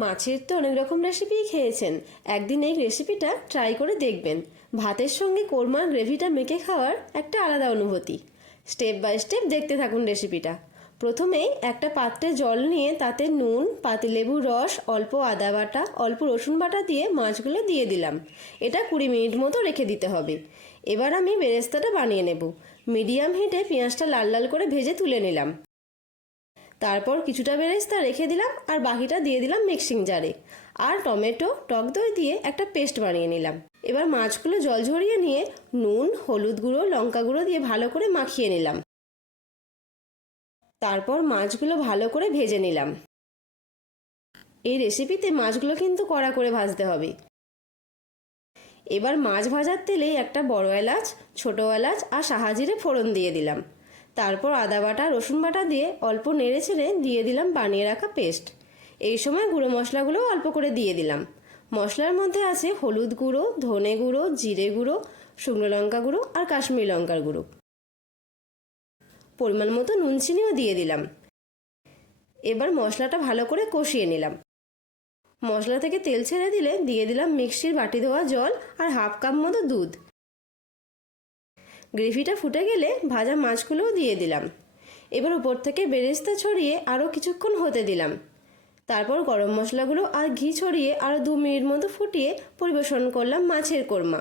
মাছের তো অনেক রকম রেসিপি খেয়েছেন, একদিন এই রেসিপিটা ট্রাই করে দেখবেন। ভাতের সঙ্গে কোরমার গ্রেভিটা মেখে খাওয়ার একটা আলাদা অনুভূতি। স্টেপ বাই স্টেপ দেখতে থাকুন রেসিপিটা। প্রথমেই একটা পাত্রে জল নিয়ে তাতে নুন, পাতিলেবুর রস, অল্প আদা বাটা, অল্প রসুন বাটা দিয়ে মাছগুলো দিয়ে দিলাম। এটা 20 মিনিট মতো রেখে দিতে হবে। এবার আমি বেরেস্তাটা বানিয়ে নেব। মিডিয়াম হিটে পেঁয়াজটা লাল লাল করে ভেজে তুলে নিলাম। তারপর কিছুটা বেরেস্তা রেখে দিলাম আর বাকিটা দিয়ে দিলাম মিক্সিং জারে। আর টমেটো, টক দই দিয়ে একটা পেস্ট বানিয়ে নিলাম। এবার মাছগুলো জল ঝরিয়ে নিয়ে নুন, হলুদ গুঁড়ো, লঙ্কা গুঁড়ো দিয়ে ভালো করে মাখিয়ে নিলাম। তারপর মাছগুলো ভালো করে ভেজে নিলাম। এই রেসিপিতে মাছগুলো কিন্তু কড়া করে ভাজতে হবে। এবার মাছ ভাজার তেলে একটা বড় এলাচ, ছোট এলাচ আর শাহাজিরে ফোড়ন দিয়ে দিলাম। তারপর আদা বাটা, রসুন বাটা দিয়ে অল্প নেড়ে ছেড়ে দিয়ে দিলাম বানিয়ে রাখা পেস্ট। এই সময় গুঁড়ো মশলাগুলোও অল্প করে দিয়ে দিলাম। মশলার মধ্যে আছে হলুদ গুঁড়ো, ধনে গুঁড়ো, জিরে গুঁড়ো, শুকনো লঙ্কা গুঁড়ো আর কাশ্মীরি লঙ্কার গুঁড়ো। পরিমাণ মতো নুন চিনিও দিয়ে দিলাম। এবার মশলাটা ভালো করে কষিয়ে নিলাম। মশলা থেকে তেল ছেড়ে দিলে দিয়ে দিলাম মিক্সির বাটি ধোয়া জল আর হাফ কাপ মতো দুধ। গ্রেভিটা ফুটে গেলে ভাজা মাছগুলোও দিয়ে দিলাম। এবার উপর থেকে বেরেস্তা ছড়িয়ে আরও কিছুক্ষণ হতে দিলাম। তারপর গরম মশলাগুলো আর ঘি ছড়িয়ে আরও 2 মিনিট মতো ফুটিয়ে পরিবেশন করলাম মাছের কোরমা।